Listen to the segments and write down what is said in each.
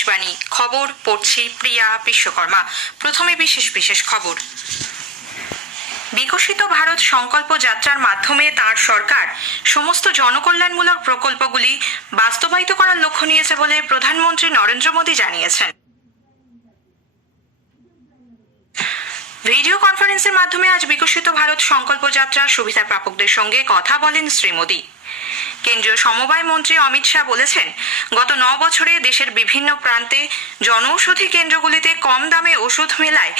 আকাশবাণী খবর পড়ছি প্রিয়া বিশ্বকর্মা। প্রথমে বিশেষ খবর। বিকশিত ভারত সংকল্প যাত্রার মাধ্যমে তার সরকার সমস্ত জনকল্যাণমূলক প্রকল্পগুলি বাস্তবায়িত করার লক্ষ্য নিয়েছে বলে প্রধানমন্ত্রী নরেন্দ্র মোদী জানিয়েছেন। ভিডিও কনফারেন্সের মাধ্যমে আজ বিকশিত ভারত সংকল্প যাত্রার সুবিধা প্রাপকদের সঙ্গে কথা বলেন শ্রী মোদী। কেন্দ্রীয় সমবায় মন্ত্রী অমিত শাহ বলেছেন, গত 9 বছরে দেশের বিভিন্ন প্রান্তে জনঔষধি কেন্দ্রগুলিতে কম দামে ওষুধ মেলায়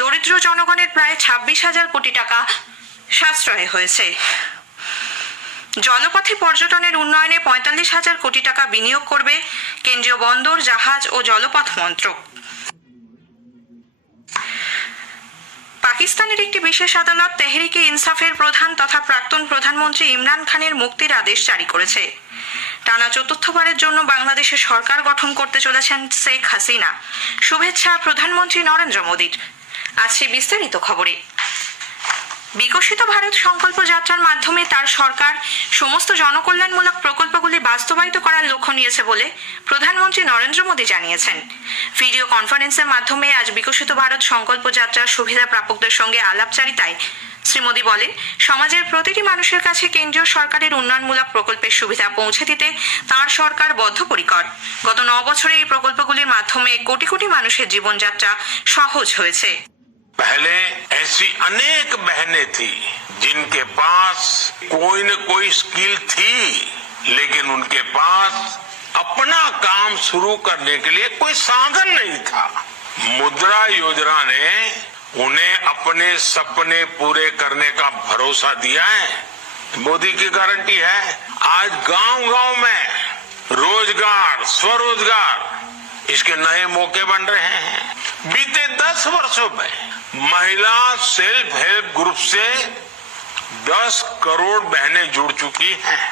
দরিদ্র জনগণের প্রায় 26,000 কোটি টাকা সাশ্রয় হয়েছে। জলপথে পর্যটনের উন্নয়নে 45,000 কোটি টাকা বিনিয়োগ করবে কেন্দ্রীয় বন্দর, জাহাজ ও জলপথ মন্ত্রক। পাকিস্তানের একটি বিশেষ আদালত তেহরিকে ইনসাফের প্রধান তথা প্রাক্তন প্রধানমন্ত্রী ইমরান খানের মুক্তির আদেশ জারি করেছে। টানা 4থবারের জন্য বাংলাদেশে সরকার গঠন করতে চলেছেন শেখ হাসিনা। শুভেচ্ছা প্রধানমন্ত্রী নরেন্দ্র মোদীর। আছে বিস্তারিত খবরে। বিকশিত ভারত সংকল্প যাত্রার মাধ্যমে তার সরকার সমস্ত জনকল্যাণমূলক প্রকল্পগুলি বাস্তবায়িত করার লক্ষ্য নিয়েছে বলে প্রধানমন্ত্রী নরেন্দ্র মোদী জানিয়েছেন। ভিডিও কনফারেন্সের মাধ্যমে আজ বিকশিত ভারত সংকল্প যাত্রার সুবিধা প্রাপকদের সঙ্গে আলাপচারিতায় শ্রী মোদী বলেন, সমাজের প্রতিটি মানুষের কাছে কেন্দ্রীয় সরকারের উন্নয়নমূলক প্রকল্পের সুবিধা পৌঁছে দিতে তাঁর সরকার বদ্ধপরিকর। গত 9 বছরে এই প্রকল্পগুলির মাধ্যমে কোটি কোটি মানুষের জীবনযাত্রা সহজ হয়েছে। पहले ऐसी अनेक बहनें थी जिनके पास कोई न कोई स्किल थी, लेकिन उनके पास अपना काम शुरू करने के लिए कोई साधन नहीं था। मुद्रा योजना ने उन्हें अपने सपने पूरे करने का भरोसा दिया है। मोदी की गारंटी है, आज गांव-गांव में रोजगार, स्वरोजगार, इसके नए मौके बन रहे हैं। बीते 10 वर्षों में महिला सेल्फ हेल्प ग्रुप से 10 करोड़ बहनें जुड़ चुकी हैं।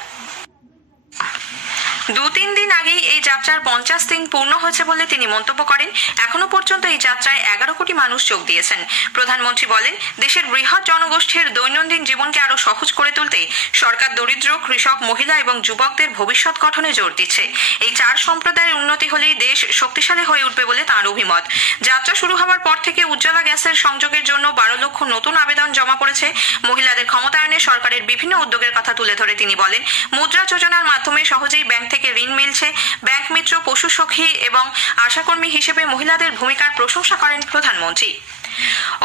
2-3 দিন আগেই এই যাত্রার 50 দিন পূর্ণ হয়েছে বলে তিনি মন্তব্য করেন। এখনো পর্যন্ত এই যাত্রায় 11 কোটি মানুষ যোগ দিয়েছেন। প্রধানমন্ত্রী বলেন, দেশের বৃহৎ জনগোষ্ঠীর দৈনন্দিন জীবনকে আরো সহজ করে তুলতে সরকার দরিদ্র, কৃষক, মহিলা এবং যুবকদের ভবিষ্যৎ গঠনে জোর দিচ্ছে। এই 4 সম্প্রদায়ের উন্নতি হলেই দেশ শক্তিশালী হয়ে উঠবে বলে তাঁর অভিমত। যাত্রা শুরু হওয়ার পর থেকে উজ্জ্বলা গ্যাসের সংযোগের জন্য 12 লক্ষ নতুন আবেদন জমা পড়েছে। মহিলাদের ক্ষমতায়নে সরকারের বিভিন্ন উদ্যোগের কথা তুলে ধরে তিনি বলেন, মুদ্রা যোজনার মাধ্যমে সহজেই ব্যাংক থেকে ঋণ মিলছে। ব্যাংক মিত্র, পশু সখী এবং আশাকর্মী হিসেবে মহিলাদের ভূমিকার প্রশংসা করেন প্রধানমন্ত্রী।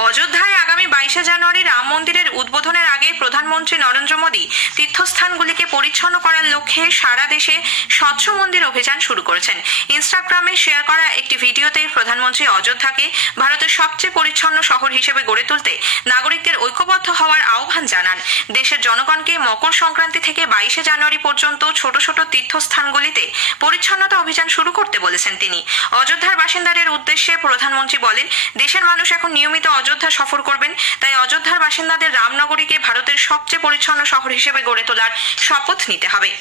অযোধ্যায় আগামী 22শে জানুয়ারি রাম মন্দিরের উদ্বোধনের আগে প্রধানমন্ত্রী নরেন্দ্র মোদী তীর্থস্থানগুলিকে পরিচ্ছন্ন করার লক্ষ্যে সারা দেশে স্বচ্ছ মন্দির অভিযান শুরু করেছেন। ইনস্টাগ্রামে শেয়ার করা একটি ভিডিওতে প্রধানমন্ত্রী অযোধ্যাকে ভারতের সবচেয়ে পরিচ্ছন্ন শহর হিসেবে গড়ে তুলতে নাগরিকদের ঐক্যবদ্ধ হওয়ার আহ্বান জানান। দেশের জনগণকে মকর সংক্রান্তি থেকে 22শে জানুয়ারি পর্যন্ত ছোট ছোট তীর্থস্থানগুলিতে পরিচ্ছন্নতা অভিযান শুরু করতে বলেছেন তিনি। অযোধ্যার বাসিন্দাদের উদ্দেশ্যে প্রধানমন্ত্রী বলেন, দেশের মানুষ এখন নিয়মিত অযোধ্যা সফর করবেন, তাই অযোধ্যার বাসিন্দাদের রামনগরীকে ভারতের সবচেয়ে পরিচ্ছন্ন শহর হিসেবে গড়ে তোলার শপথ নিতে হবে।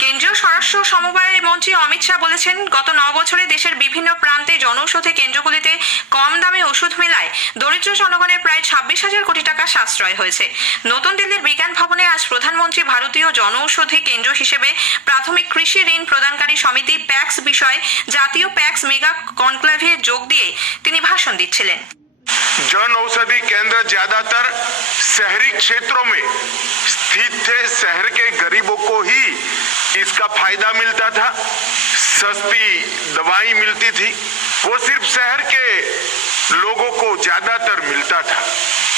কেন্দ্রীয় স্বরাষ্ট্র সমবায় মন্ত্রী অমিত শাহ বলেছেন, গত 9 বছরে দেশের বিভিন্ন প্রান্তে জনঔষধি কেন্দ্রগুলিতে কম দামে ওষুধ মেলায় দরিদ্র জনগণের প্রায় 26,000 কোটি টাকা সাশ্রয় হয়েছে। নতুন দিল্লির বিজ্ঞান ভবনে আজ প্রধানমন্ত্রী ভারতীয় জনঔষধি কেন্দ্র হিসেবে প্রাথমিক কৃষি ঋণ প্রদানকারী সমিতি প্যাক্স বিষয়ে জাতীয় প্যাক্স মেগা কনক্লেভে যোগ দিয়ে তিনি ভাষণ দিচ্ছিলেন। जन औषधि केंद्र ज्यादातर शहरी क्षेत्रों में स्थित थे। शहर के गरीबों को ही इसका फायदा मिलता था, सस्ती दवाई मिलती थी। वो सिर्फ शहर के लोगों को ज्यादातर मिलता था,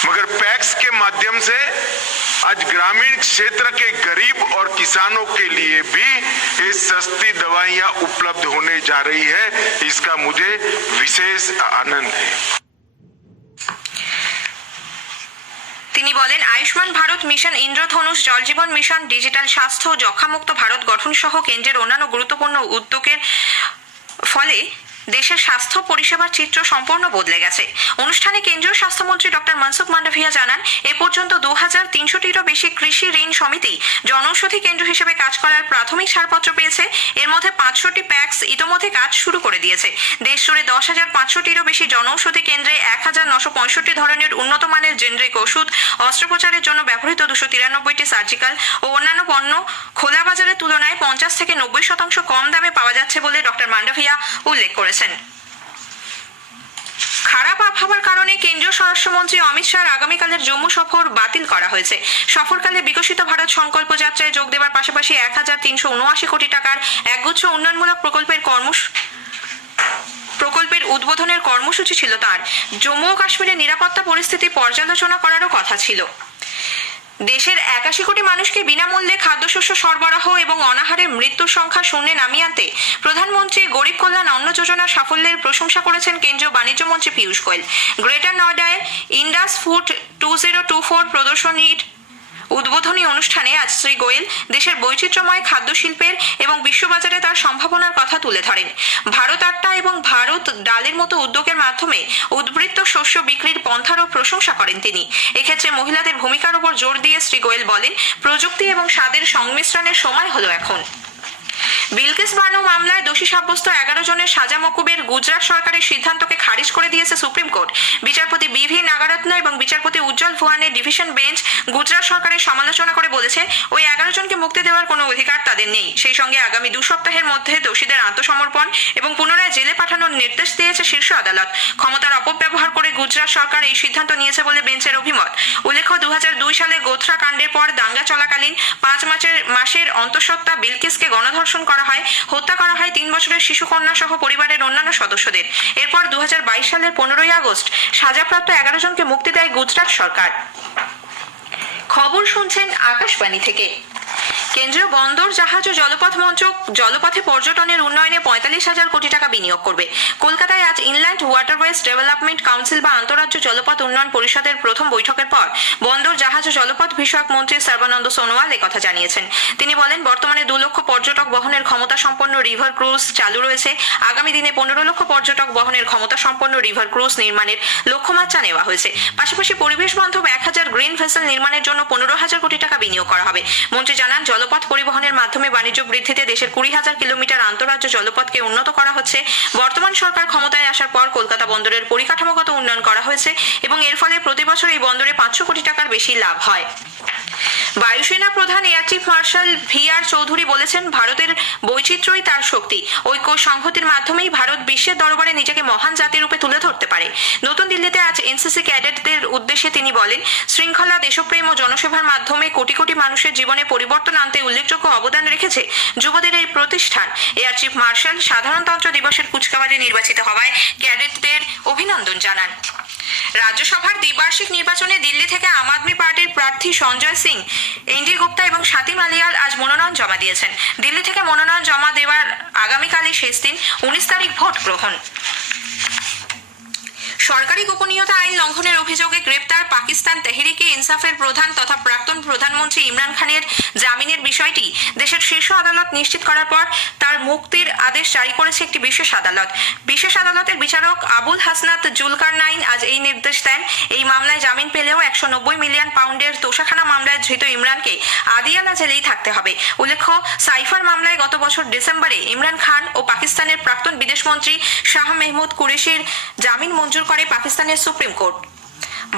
मगर पैक्स के माध्यम से आज ग्रामीण क्षेत्र के गरीब और किसानों के लिए भी ये सस्ती दवाइयां उपलब्ध होने जा रही है। इसका मुझे विशेष आनंद है। তিনি বলেন, আয়ুষ্মান ভারত মিশন, ইন্দ্রধনুষ, জল জীবন মিশন, ডিজিটাল স্বাস্থ্য, যক্ষ্মামুক্ত ভারত গঠন সহ কেন্দ্রের অন্যান্য গুরুত্বপূর্ণ উদ্যোগের ফলে দেশের স্বাস্থ্য পরিষেবার চিত্র সম্পূর্ণ বদলে গেছে। অনুষ্ঠানে কেন্দ্রীয় স্বাস্থ্যমন্ত্রী ডক্টর মনসুখ মান্ডভিয়া জানান, এ পর্যন্ত 2300টিরও বেশি কৃষি ঋণ সমিতি জনৌষধি কেন্দ্র হিসেবে কাজ করার প্রাথমিক ছাড়পত্র পেয়েছে। এর মধ্যে 500টি প্যাক্স ইতোমধ্যে কাজ শুরু করে দিয়েছে। দেশ জুড়ে 10,500টিরও বেশি জনৌষধি কেন্দ্রে 1965 ধরনের উন্নত মানের জেনেরিক ওষুধ, অস্ত্রোপচারের জন্য ব্যবহৃত 293টি সার্জিক্যাল ও অন্যান্য পণ্য খোলা বাজারের তুলনায় 50 থেকে 90% কম দামে পাওয়া যাচ্ছে বলে ডক্টর মান্ডভিয়া উল্লেখ করেছেন। খারাপ আবহাওয়ার কারণে কেন্দ্রীয় স্বরাষ্ট্রমন্ত্রী অমিত শাহর আগামীকালের জম্মু সফর বাতিল করা হয়েছে। সফরকালে বিকশিত ভারত সংকল্প যাত্রায় যোগ দেওয়ার পাশাপাশি 1,379 কোটি টাকার একগুচ্ছ উন্নয়নমূলক প্রকল্পের উদ্বোধনের কর্মসূচি ছিল তার। জম্মু ও কাশ্মীরের নিরাপত্তা পরিস্থিতি পর্যালোচনা করারও কথা ছিল। দেশের 81 কোটি মানুষকে বিনামূল্যে খাদ্যশস্য সরবরাহ এবং অনাহারে মৃত্যুর সংখ্যা শূন্যে নামিয়ে আনতে প্রধানমন্ত্রী গরিব কল্যাণ অন্ন যোজনার সাফল্যের প্রশংসা করেছেন কেন্দ্রীয় বাণিজ্য মন্ত্রী পীয়ূষ গোয়েল। গ্রেটার নয়ডায় ইন্ডাস ফুড 2024 প্রদর্শনীর উদ্বোধনী অনুষ্ঠানে আজ শ্রী গোয়েল দেশের বৈচিত্র্যময় খাদ্য শিল্পের এবং বিশ্ববাজারে তার সম্ভাবনার কথা তুলে ধরেন। ভারত আট্টা এবং ভারত ডালের মতো উদ্যোগের মাধ্যমে উদ্বৃত্ত শস্য বিক্রির পন্থারও প্রশংসা করেন তিনি। এক্ষেত্রে মহিলাদের ভূমিকার উপর জোর দিয়ে শ্রী গোয়েল বলেন, প্রযুক্তি এবং স্বাদের সংমিশ্রণের সময় হলো এখন। বিলকিস বানো মামলায় দোষী সাব্যস্ত 11 জনের সাজা মকুবের গুজরাট সরকারের সিদ্ধান্তকে খারিজ করে দিয়েছে সুপ্রিম কোর্ট। বিচারপতি বি.ভি. নাগারত্ন এবং বিচারপতি উজ্জ্বল ভুয়ানের ডিভিশন বেঞ্চ গুজরাট সরকারের সমালোচনা করে বলেছে, ওই 11 জনকে মুক্তি দেওয়ার কোনো অধিকার তাদের নেই। সেই সঙ্গে আগামী 2 সপ্তাহের মধ্যে দোষীদের আত্মসমর্পণ এবং পুনরায় জেলে পাঠানোর নির্দেশ দিয়েছে শীর্ষ আদালত। ক্ষমতার অপব্যবহার করে গুজরাট সরকার এই সিদ্ধান্ত নিয়েছে বলে বেঞ্চের অভিমত। উল্লেখ্য, 2002 সালে গোথরা কাণ্ডের পর দাঙ্গা চলাকালীন 5 মাসের অন্তঃসত্ত্বা বিলকিসকে গণধর্ষণ করা হয়, হত্যা করা হয় 3 বছরের শিশুকন্যা সহ পরিবারের অন্যান্য সদস্যদের। এরপর 2022 সালের 15ই আগস্ট সাজাপ্রাপ্ত 11 জনকে মুক্তি দেয় গুজরাট সরকার। খবর শুনছেন আকাশবাণী থেকে। কেন্দ্রীয় বন্দর জাহাজ ও জলপথ মন্ত্রক জলপথে পর্যটনের উন্নয়নে 45,000 কোটি টাকা বিনিয়োগ করবে। কলকাতায় আজ ইনল্যান্ড ওয়াটারওয়েজ ডেভেলপমেন্ট কাউন্সিল বা আন্তঃরাজ্য জলপথ উন্নয়ন পরিষদের প্রথম বৈঠকের পর বন্দর জাহাজ ও জলপথ বিষয়ক মন্ত্রী সর্বানন্দ সোনোয়াল একথা জানিয়েছেন। তিনি বলেন, বর্তমানে 2 লক্ষ পর্যটক বহনের ক্ষমতা সম্পন্ন রিভার ক্রুজ চালু রয়েছে। আগামী দিনে 15 লক্ষ পর্যটক বহনের ক্ষমতা সম্পন্ন রিভার ক্রুজ নির্মাণের লক্ষ্যমাত্রা নেওয়া হয়েছে। পাশাপাশি পরিবেশ বান্ধব 1000 গ্রিন ভেসেল নির্মাণের জন্য 15,000 কোটি টাকা বিনিয়োগ করা হবে। মন্ত্রী জানান, জলপথ পরিবহনের মাধ্যমে বাণিজ্য বৃদ্ধিতে দেশের 20,000 কিলোমিটার আন্তঃরাজ্য জলপথকে উন্নত করা হচ্ছে। বর্তমান সরকার ক্ষমতায় আসার পর কলকাতা বন্দরের পরিকাঠামোগত উন্নয়ন করা হয়েছে এবং এর ফলে প্রতি বছর এই বন্দরে 500 কোটি টাকার বেশি লাভ হয়। বায়ুসেনা প্রধান এয়ার চিফ মার্শাল ভি.আর. চৌধুরী বলেছেন, ভারতের বৈচিত্র্যই তার শক্তি। ঐক্য সংহতির মাধ্যমেই ভারত বিশ্বের দরবারে নিজেকে মহান জাতি রূপে তুলে ধরতে পারে। নতুন দিল্লিতে আজ এনসিসি ক্যাডেটদের উদ্দেশ্যে তিনি বলেন, শৃঙ্খলা, দেশপ্রেম ও জনসেবার মাধ্যমে কোটি কোটি মানুষের জীবনে পরিবর্তন আনতে উল্লেখযোগ্য অবদান রেখেছে যুবদের এই প্রতিষ্ঠান। এয়ার চিফ মার্শাল সাধারণতন্ত্র দিবসের কুচকাওয়াজে নির্বাচিত হওয়ায় ক্যাডেটদের অভিনন্দন জানান। রাজ্যসভার দ্বিবার্ষিক নির্বাচনে দিল্লি থেকে আম আদমি পার্টির প্রার্থী সঞ্জয় সিং, এনডি গুপ্তা এবং স্বাতী মালিয়াল আজ মনোনয়ন জমা দিয়েছেন। দিল্লি থেকে মনোনয়ন জমা দেওয়ার আগামীকালই শেষ দিন। 19 তারিখ ভোট গ্রহণ। সরকারি গোপনীয়তা আইন লঙ্ঘনের অভিযোগে গ্রেপ্তার পাকিস্তান তেহরিকে ইনসাফের প্রধান তথা প্রাক্তন প্রধানমন্ত্রী ইমরান খানের জামিনের বিষয়টি দেশের শীর্ষ আদালত নিশ্চিত করার পর তার মুক্তির আদেশ জারি করেছে একটি বিশেষ আদালত। বিশেষ আদালতের বিচারক আবুল হাসনাত জুলকারনাইন আজ এই নির্দেশ দেন। এই মামলায় জামিন পেলেও 190 মিলিয়ন পাউন্ডের তোষাখানা মামলায় ধৃত ইমরানকে আদিয়ালা জেলেই থাকতে হবে। উল্লেখ্য, সাইফার মামলায় গত বছর ডিসেম্বরে ইমরান খান ও পাকিস্তানের প্রাক্তন বিদেশমন্ত্রী শাহ মেহমুদ কুরেশির জামিন মঞ্জুর করে পাকিস্তানের সুপ্রিম কোর্ট।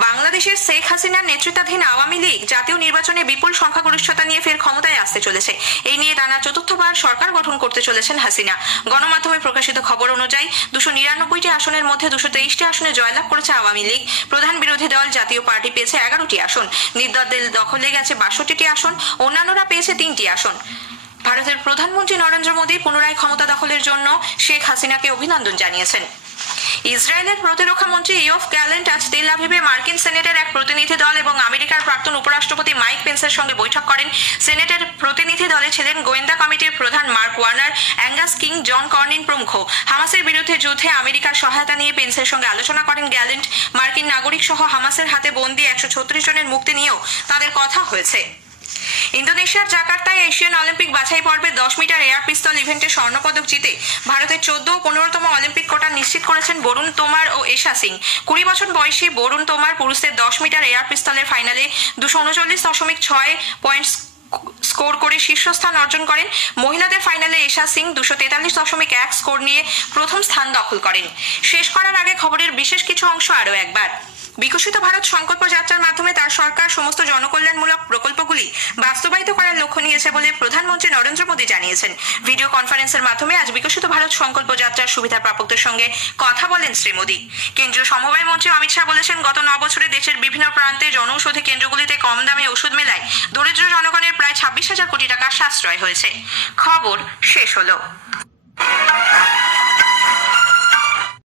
বাংলাদেশের শেখ হাসিনার নেতৃত্বাধীন আওয়ামী লীগ জাতীয় নির্বাচনে বিপুল সংখ্যাগরিষ্ঠতা নিয়ে ফের ক্ষমতায় আসতে চলেছে। এই নিয়ে টানা 4র্থবার সরকার গঠন করতে চলেছেন হাসিনা। গণমাধ্যমে প্রকাশিত খবর অনুযায়ী 299টি আসনের মধ্যে 223টি আসনে জয়লাভ করেছে আওয়ামী লীগ। প্রধান বিরোধী দল জাতীয় পার্টি পেয়েছে 11টি আসন, নির্দল দখলে গেছে 62টি আসন, অন্যান্যরা পেয়েছে 3টি আসন। ভারতের প্রধানমন্ত্রী নরেন্দ্র মোদী পুনরায় ক্ষমতা দখলের জন্য শেখ হাসিনাকে অভিনন্দন জানিয়েছেন। ইসরায়েলের প্রতিরক্ষা মন্ত্রী ইয়োভ গ্যালেন্ট আজ তেল আভিভে মার্কিন সেনেটের এক প্রতিনিধি দল এবং আমেরিকার প্রাক্তন উপরাষ্ট্রপতি মাইক পেন্সের সঙ্গে বৈঠক করেন। সেনেটের প্রতিনিধি দলে ছিলেন গোয়েন্দা কমিটির প্রধান মার্ক ওয়ার্নার, অ্যাঙ্গাস কিং, জন কর্নিন প্রমুখ। হামাসের বিরুদ্ধে যুদ্ধে আমেরিকার সহায়তা নিয়ে পেন্সের সঙ্গে আলোচনা করেন গ্যালেন্ট। মার্কিন নাগরিক সহ হামাসের হাতে বন্দী 136 জনের মুক্তি নিয়েও তাদের কথা হয়েছে। ইন্দোনেশিয়ার জাকার্তায় এশিয়ান অলিম্পিক বাছাই পর্বে 10 মিটার এয়ার পিস্তল ইভেন্টে স্বর্ণপদক জিতে ভারতের 14 ও 15তম অলিম্পিক কোটা নিশ্চিত করেছেন বরুণ তোমার ও এশা সিং। 20 বছর বয়সী বরুণ তোমার পুরুষদের 10 মিটার এয়ার পিস্তলের ফাইনালে 239.6 পয়েন্ট স্কোর করে শীর্ষস্থান অর্জন করেন। মহিলাদের ফাইনালে এশা সিং 243.1 স্কোর নিয়ে প্রথম স্থান দখল করেন। শেষ করার আগে খবরের বিশেষ কিছু অংশ আরও একবার। বিকশিত ভারত সংকল্প যাত্রার মাধ্যমে তার সরকার সমস্ত জনকল্যাণমূলক প্রকল্পগুলি বাস্তবায়িত করার লক্ষ্য নিয়েছে বলে প্রধানমন্ত্রী নরেন্দ্র মোদী জানিয়েছেন। ভিডিও কনফারেন্সের মাধ্যমে আজ বিকশিত ভারত সংকল্প যাত্রার সুবিধা প্রাপকদের সঙ্গে কথা বলেন শ্রী মোদী। কেন্দ্রীয় সমবায় মন্ত্রী অমিত শাহ বলেছেন, গত 9 বছরে দেশের বিভিন্ন প্রান্তে জনঔষধি কেন্দ্রগুলিতে কম দামে ওষুধ মেলায় দরিদ্র জনগণের প্রায় 26,000 কোটি টাকা সাশ্রয় হয়েছে। খবর শেষ হলো।